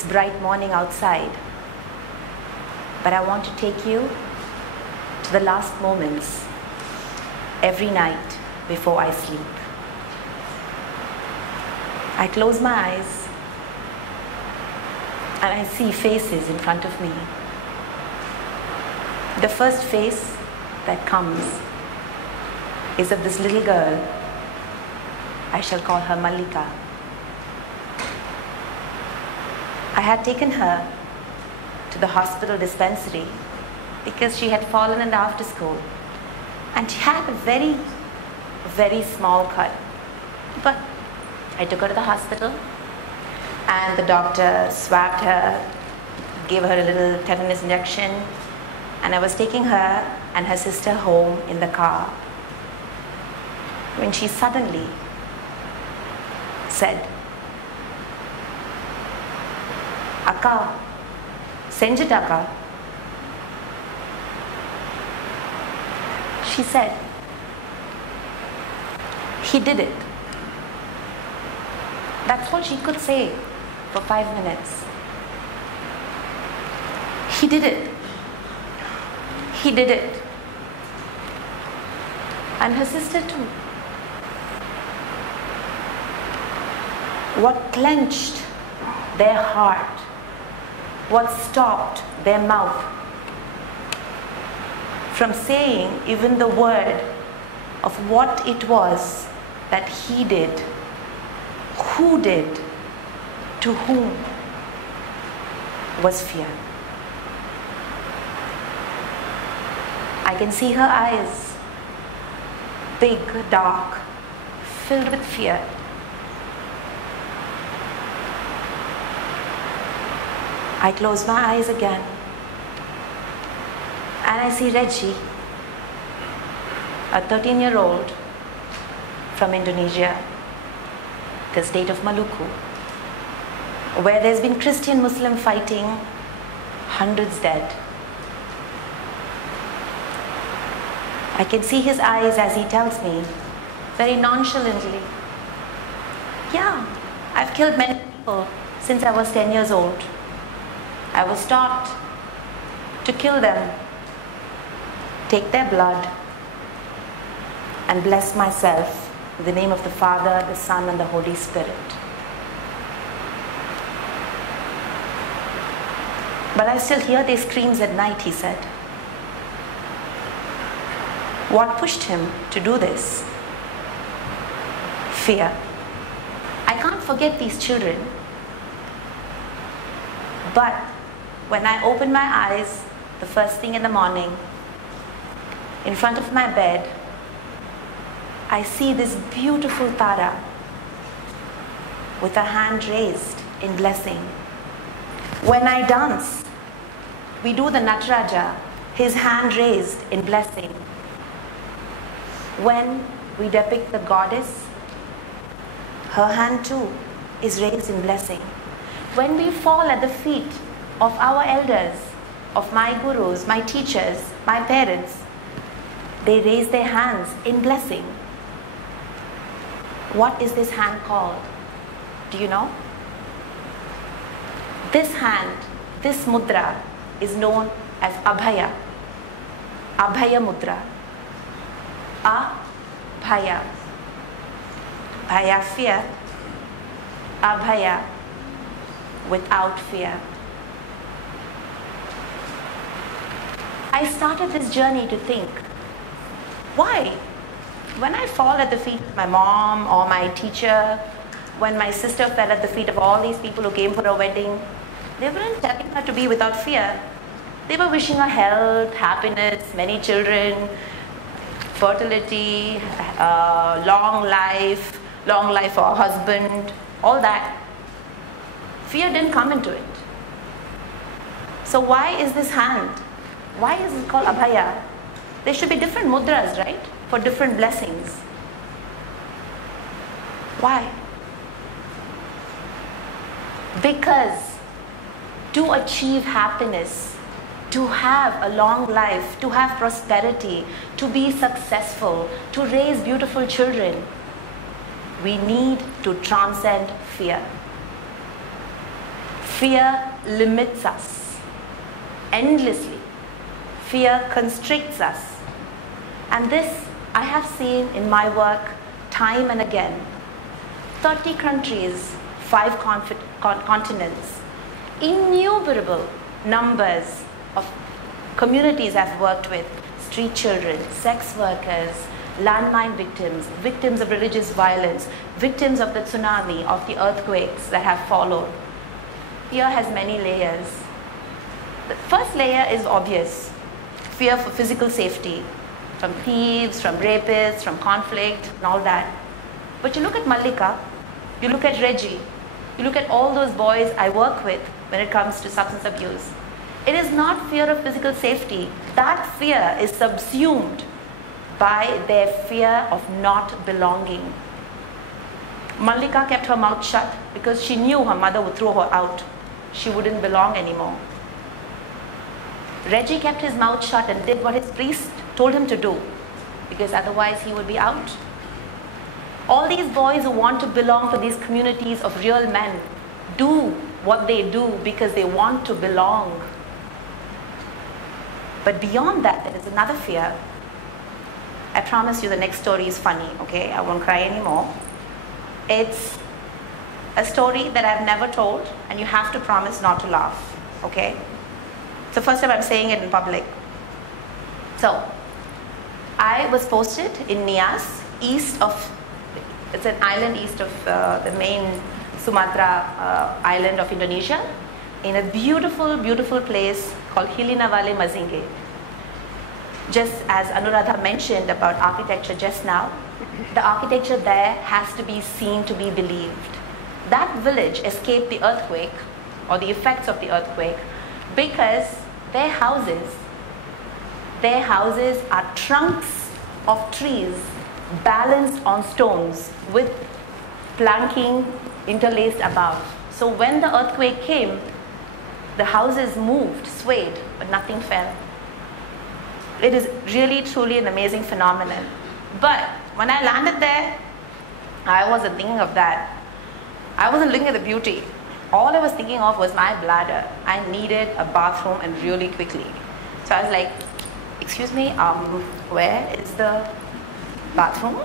It's bright morning outside, but I want to take you to the last moments every night before I sleep. I close my eyes and I see faces in front of me. The first face that comes is of this little girl. I shall call her Malika. I had taken her to the hospital dispensary because she had fallen in the after school and she had a very, very small cut. But I took her to the hospital and the doctor swabbed her, gave her a little tetanus injection, and I was taking her and her sister home in the car when she suddenly said, "Akka, senjit Akka." She said, "He did it." That's all she could say for 5 minutes. He did it. He did it. And her sister too. What clenched their heart, what stopped their mouth from saying even the word of what it was that he did, who did, to whom, was fear. I can see her eyes, big, dark, filled with fear. I close my eyes again and I see Reggie, a 13-year-old from Indonesia, the state of Maluku, where there's been Christian-Muslim fighting, hundreds dead. I can see his eyes as he tells me, very nonchalantly, "Yeah, I've killed many people since I was 10 years old. I was taught to kill them, take their blood, and bless myself in the name of the Father, the Son, and the Holy Spirit. But I still hear their screams at night," he said. What pushed him to do this? Fear. I can't forget these children. But when I open my eyes the first thing in the morning, in front of my bed, I see this beautiful Tara with a hand raised in blessing. When I dance, we do the Nataraja, his hand raised in blessing. When we depict the goddess, her hand too is raised in blessing. When we fall at the feet of our elders, of my gurus, my teachers, my parents, they raise their hands in blessing. What is this hand called? Do you know? This hand, this mudra, is known as Abhaya. Abhaya mudra. Abhaya. Bhaya, fear. Abhaya, without fear. I started this journey to think, why? When I fall at the feet of my mom or my teacher, when my sister fell at the feet of all these people who came for a wedding, they weren't telling her to be without fear. They were wishing her health, happiness, many children, fertility, long life for a husband, all that. Fear didn't come into it. So why is this hand? Why is it called Abhaya? There should be different mudras, right? For different blessings. Why? Because to achieve happiness, to have a long life, to have prosperity, to be successful, to raise beautiful children, we need to transcend fear. Fear limits us endlessly. Fear constricts us. And this I have seen in my work time and again. 30 countries, 5 continents, innumerable numbers of communities I've worked with, street children, sex workers, landmine victims, victims of religious violence, victims of the tsunami, of the earthquakes that have followed. Fear has many layers. The first layer is obvious. Fear for physical safety, from thieves, from rapists, from conflict, and all that. But you look at Mallika, you look at Reggie, you look at all those boys I work with when it comes to substance abuse. It is not fear of physical safety. That fear is subsumed by their fear of not belonging. Mallika kept her mouth shut because she knew her mother would throw her out. She wouldn't belong anymore. Reggie kept his mouth shut and did what his priest told him to do, because otherwise he would be out. All these boys who want to belong to these communities of real men do what they do because they want to belong. But beyond that, there is another fear. I promise you the next story is funny, okay? I won't cry anymore. It's a story that I've never told, and you have to promise not to laugh, okay? It's the first time I'm saying it in public. So, I was posted in Nias, east of, it's an island east of the main Sumatra island of Indonesia, in a beautiful, beautiful place called Hilinawale Mazinge. Just as Anuradha mentioned about architecture just now, the architecture there has to be seen to be believed. That village escaped the earthquake, or the effects of the earthquake, because their houses are trunks of trees balanced on stones with planking interlaced above. So when the earthquake came, the houses moved, swayed, but nothing fell. It is really, truly an amazing phenomenon. But when I landed there, I wasn't thinking of that. I wasn't looking at the beauty. All I was thinking of was my bladder. I needed a bathroom, and really quickly. So I was like, excuse me, where is the bathroom?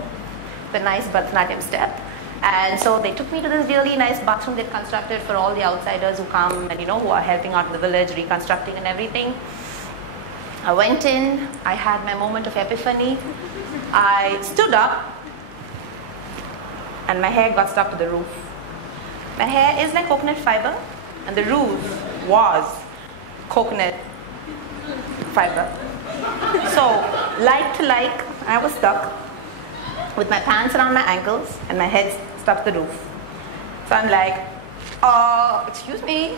The nice Bharatanatyam step. And so they took me to this really nice bathroom they'd constructed for all the outsiders who come and, who are helping out in the village, reconstructing and everything. I went in, I had my moment of epiphany. I stood up, and my hair got stuck to the roof. My hair is like coconut fiber, and the roof was coconut fiber. So, like to like, I was stuck with my pants around my ankles and my head stuck to the roof. So I'm like, excuse me,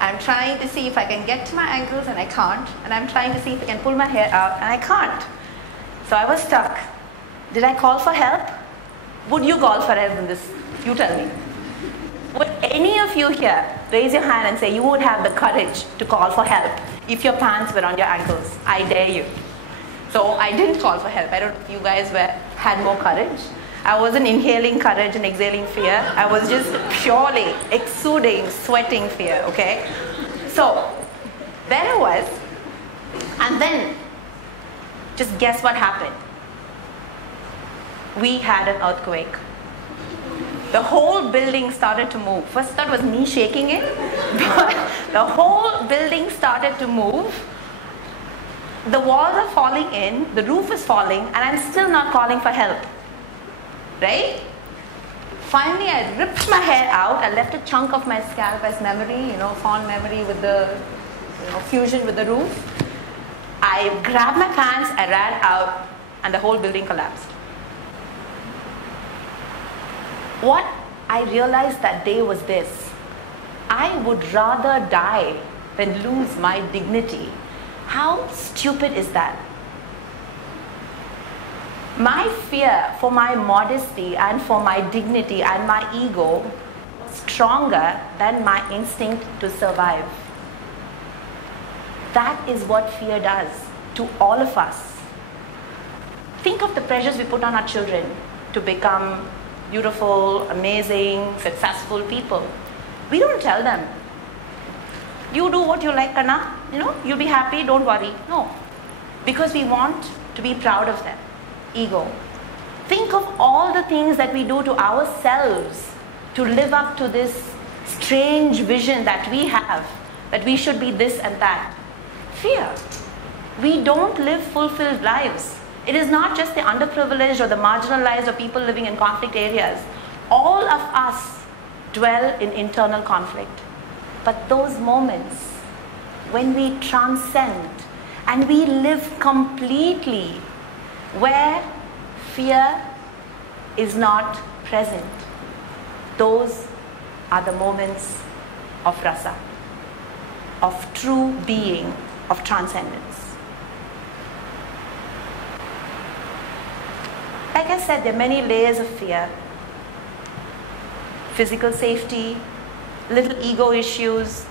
I'm trying to see if I can get to my ankles and I can't, and I'm trying to see if I can pull my hair out and I can't. So I was stuck. Did I call for help? Would you call for help in this? You tell me. Would any of you here raise your hand and say you would have the courage to call for help if your pants were on your ankles? I dare you. So I didn't call for help. I don't know if you guys had more courage. I wasn't inhaling courage and exhaling fear. I was just purely exuding, sweating fear, okay? So there I was. And then, just guess what happened? We had an earthquake. The whole building started to move. First I thought it was me shaking it, but the whole building started to move. The walls are falling in, the roof is falling, and I'm still not calling for help. Right? Finally, I ripped my hair out. I left a chunk of my scalp as memory, fond memory with the fusion with the roof. I grabbed my pants, I ran out, and the whole building collapsed. What I realized that day was this: I would rather die than lose my dignity. How stupid is that? My fear for my modesty and for my dignity and my ego was stronger than my instinct to survive. That is what fear does to all of us. Think of the pressures we put on our children to become beautiful, amazing, successful people. We don't tell them You do what you like, Kana. You'll be happy, don't worry. No. Because we want to be proud of them. Ego. Think of all the things that we do to ourselves to live up to this strange vision that we have, that we should be this and that. Fear. We don't live fulfilled lives. It is not just the underprivileged or the marginalized or people living in conflict areas. All of us dwell in internal conflict. But those moments when we transcend and we live completely where fear is not present, those are the moments of rasa, of true being, of transcendence. Like I said, there are many layers of fear. Physical safety, little ego issues,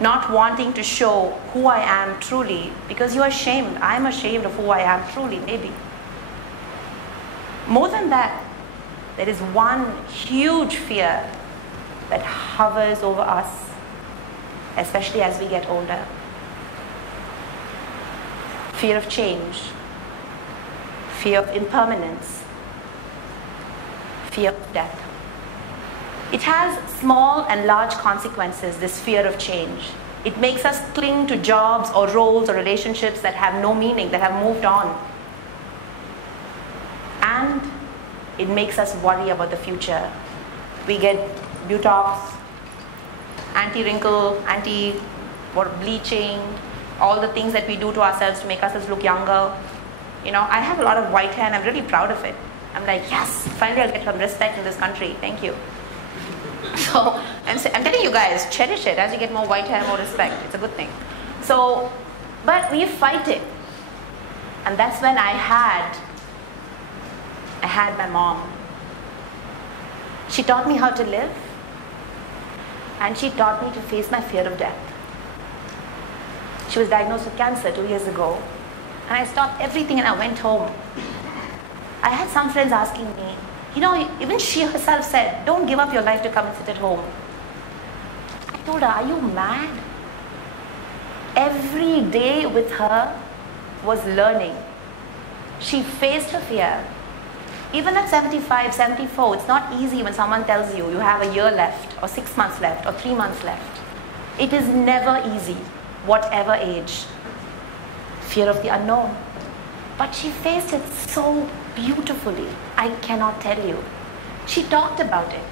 not wanting to show who I am truly because you're ashamed. I'm ashamed of who I am truly, maybe. More than that, there is one huge fear that hovers over us, especially as we get older. Fear of change, fear of impermanence, fear of death. It has small and large consequences, this fear of change. It makes us cling to jobs or roles or relationships that have no meaning, that have moved on. And it makes us worry about the future. We get Botox, anti-wrinkle, bleaching, all the things that we do to ourselves to make ourselves look younger. I have a lot of white hair and I'm really proud of it. I'm like, yes, finally I'll get some respect in this country. Thank you. So I'm telling you guys, cherish it. As you get more white hair, more respect. It's a good thing. But we fight it. And that's when I had my mom. She taught me how to live. And she taught me to face my fear of death. She was diagnosed with cancer 2 years ago. And I stopped everything and I went home. I had some friends asking me, even she herself said, don't give up your life to come and sit at home. I told her, are you mad? Every day with her was learning. She faced her fear. Even at 75, 74, it's not easy when someone tells you you have a year left, or 6 months left, or 3 months left. It is never easy, whatever age. Fear of the unknown. But she faced it so beautifully, I cannot tell you. She talked about it.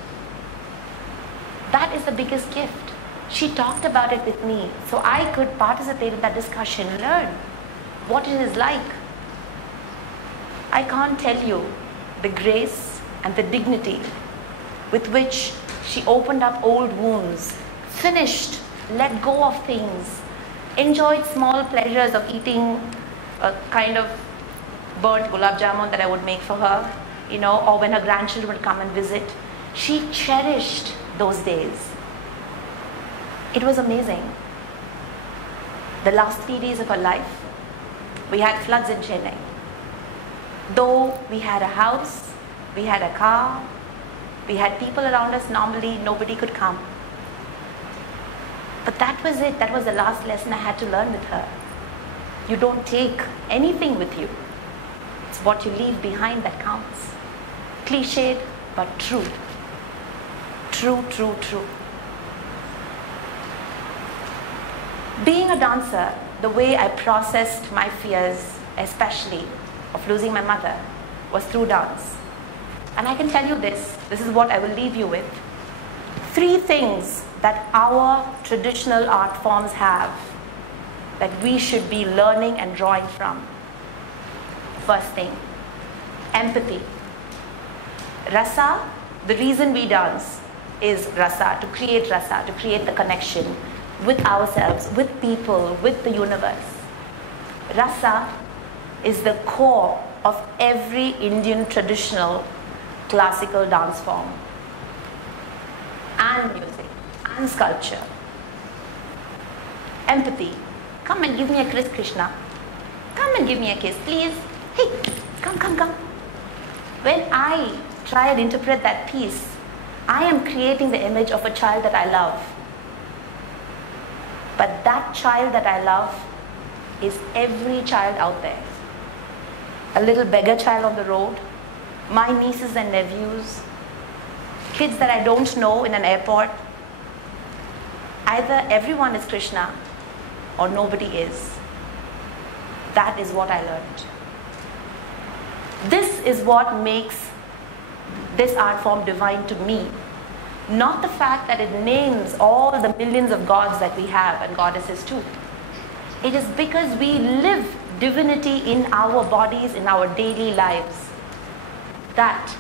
That is the biggest gift. She talked about it with me, so I could participate in that discussion, learn what it is like. I can't tell you the grace and the dignity with which she opened up old wounds, finished, let go of things, enjoyed small pleasures of eating a kind of burnt gulab jamun that I would make for her, or when her grandchildren would come and visit. She cherished those days. It was amazing. The last 3 days of her life, we had floods in Chennai. Though we had a house, we had a car, we had people around us, normally nobody could come. But that was it. That was the last lesson I had to learn with her. You don't take anything with you. It's what you leave behind that counts. Cliched, but true. True, true, true. Being a dancer, the way I processed my fears, especially of losing my mother, was through dance. And I can tell you this is what I will leave you with. 3 things that our traditional art forms have that we should be learning and drawing from. First thing, empathy. Rasa, the reason we dance is rasa, to create the connection with ourselves, with people, with the universe. Rasa is the core of every Indian traditional classical dance form, and music, and sculpture. Empathy. Come and give me a kiss, Krishna. Come and give me a kiss, please. Hey, come, come, come. When I try and interpret that piece, I am creating the image of a child that I love. But that child that I love is every child out there. A little beggar child on the road, my nieces and nephews, kids that I don't know in an airport. Either everyone is Krishna or nobody is. That is what I learned. This is what makes this art form divine to me. Not the fact that it names all the millions of gods that we have and goddesses too. It is because we live divinity in our bodies, in our daily lives. That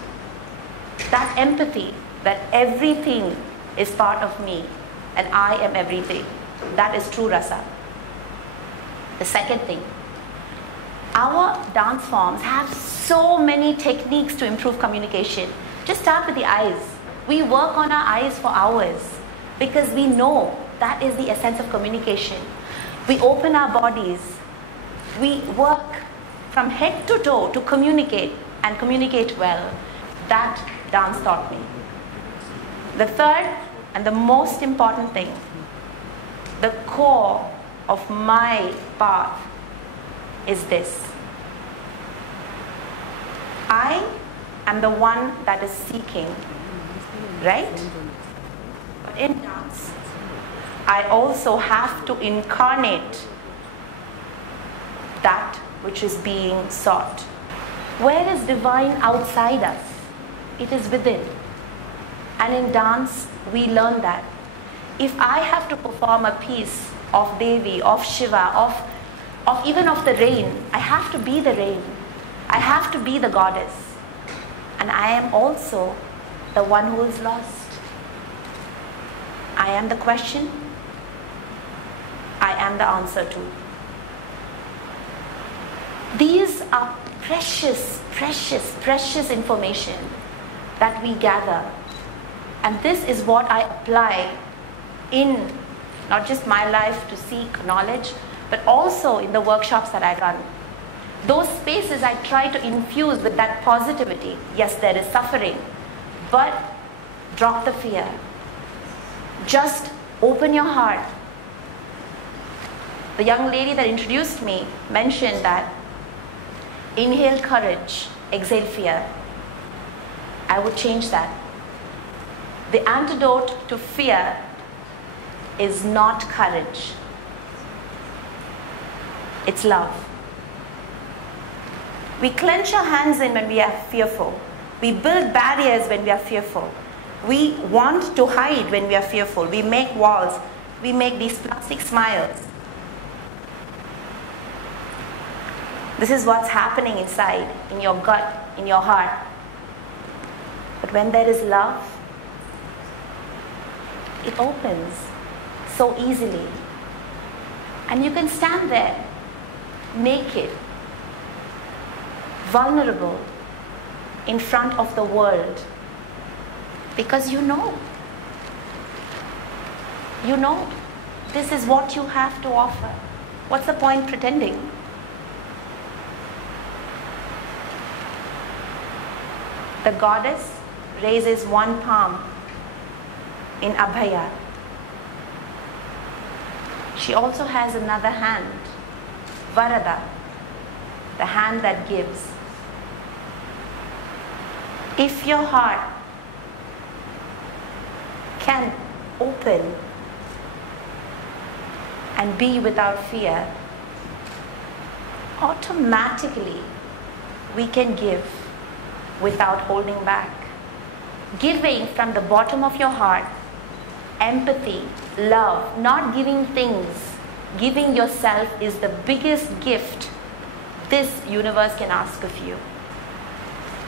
empathy, that everything is part of me and I am everything. That is true rasa. The second thing, our dance forms have so many techniques to improve communication. Just start with the eyes. We work on our eyes for hours because we know that is the essence of communication. We open our bodies. We work from head to toe to communicate and communicate well. That dance taught me. The third and the most important thing, the core of my path is this. I am the one that is seeking, right? But in dance, I also have to incarnate that which is being sought. Where is divine outside us? It is within. And in dance, we learn that. If I have to perform a piece of Devi, of Shiva, of even of the rain, I have to be the rain. I have to be the goddess. And I am also the one who is lost. I am the question. I am the answer too. These are precious, precious, precious information that we gather. And this is what I apply in not just my life to seek knowledge, but also in the workshops that I run. Those spaces I try to infuse with that positivity. Yes, there is suffering, but drop the fear. Just open your heart. The young lady that introduced me mentioned that inhale courage, exhale fear. I would change that. The antidote to fear is not courage. It's love. We clench our hands in when we are fearful. We build barriers when we are fearful. We want to hide when we are fearful. We make walls. We make these plastic smiles. This is what's happening inside, in your gut, in your heart. But when there is love, it opens so easily. And you can stand there, naked, vulnerable, in front of the world. Because you know. You know, this is what you have to offer. What's the point pretending? The goddess raises one palm in Abhaya. She also has another hand, Varada, the hand that gives. If your heart can open and be without fear, automatically we can give without holding back. Giving from the bottom of your heart, empathy, love, not giving things, giving yourself is the biggest gift this universe can ask of you.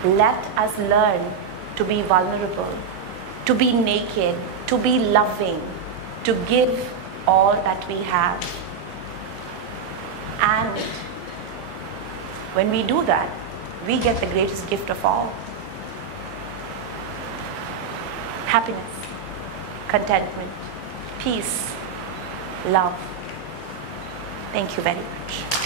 Let us learn to be vulnerable, to be naked, to be loving, to give all that we have. And when we do that, we get the greatest gift of all. Happiness, contentment, peace, love. Thank you very much.